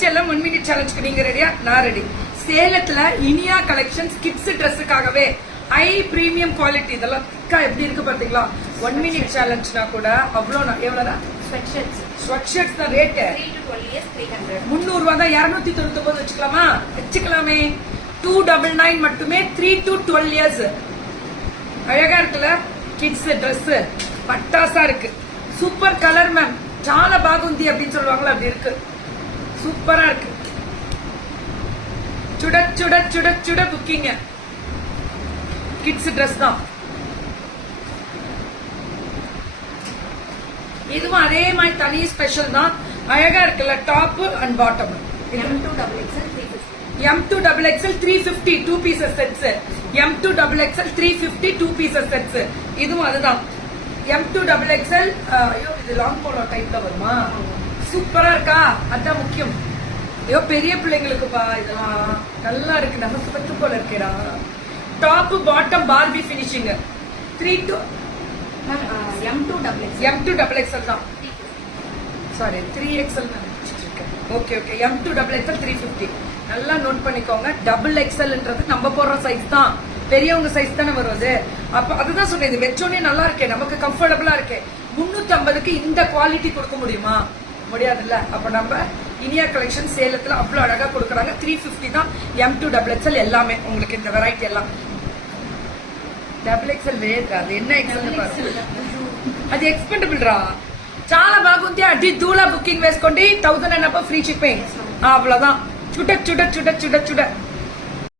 Challenge எல்லாம் 1 minute சேலஞ்சுக்கு நீங்க ரெடியா? நான் ரெடி. சேலத்துல இனியா கலெக்ஷன்ஸ் கிட்ஸ் ட்ரெஸ்ஸுக்காகவே ஹை பிரீமியம் குவாலிட்டி. இதெல்லாம் திக்கா எப்படி இருக்கு பாத்தீங்களா? 1 minute சேலஞ்ச்னா கூட அவ்வளவு எவ்வளவுனா ஸ்வெட் ஷர்ட்ஸ் தான் ரேட் 300 ரூபாய் தான். 299 வச்சுக்கலாமா? வச்சுக்கலாமே. 299 மட்டுமே. 3 to 12 years. அழகா இருக்குல்ல கிட்ஸ் ட்ரெஸ், பட்டாசா இருக்கு. Super colour ma'am. చాలా బాగుంది அப்படின்னு சொல்லுவாங்களா, அப்படி இருக்கு. சூப்பரா இருக்கு. சுட சுட சுட சுட புக்கிங். கிட்ஸ் ட்ரெஸ் தான். இதுவும் அதே மாதிரி தனி ஸ்பெஷல் தான். அழகா இருக்குல்ல top and bottom. M2XXL 350 2 pieces sets. M2XXL 350 2 pieces sets. இதுவும் அதுதான். M2XXL. ஐயோ இது லாங் போலோ டைப்ல வருமா? சூப்பரா இருக்கா? அதான் முக்கியம். ஐயோ பெரிய பிள்ளைங்களுக்குப்பா இதெல்லாம் நல்லா இருக்கு. நமக்கு பத்து போல இருக்கேடா. Top bottom Barbie finishing. 3 to M2XXL தான். சாரி 3XL நான் நினைச்சிட்டு இருக்கேன். Okay okay. M2XXL 350. நல்லா நோட் பண்ணிக்கோங்க. XXLன்றது நம்ம போடுற சைஸ் தான். பெரியவங்க சைஸ் தானே வருது. அப்ப அதுதான் சொன்னேன், இது வெச்சோனே நல்லா இருக்கே, நமக்கு கம்ஃபர்டபுளா இருக்கே. 350க்கு இந்த குவாலிட்டி கொடுக்க முடியுமா? முடியாதுல்ல. அப்ப நம்ம இனியா கலெக்ஷன் சேலத்துல அவ்வளவு அழகா கொடுக்குறாங்க. 350 தான். M2XXL எல்லாமே உங்களுக்கு இந்த வெரைட்டி எல்லாம். XXL వేద్రా, అది ఎన్న ఎక్సెల్ పారు, అది ఎక్స్పెండబుల్ రా. చాలా బాగుంది. అది దూలా బుకింగ్ వేసుకోండి. 1000 and above ఫ్రీ షిప్పింగ్. అవ్వలదా. చుడ చుడ చుడ చుడ చుడ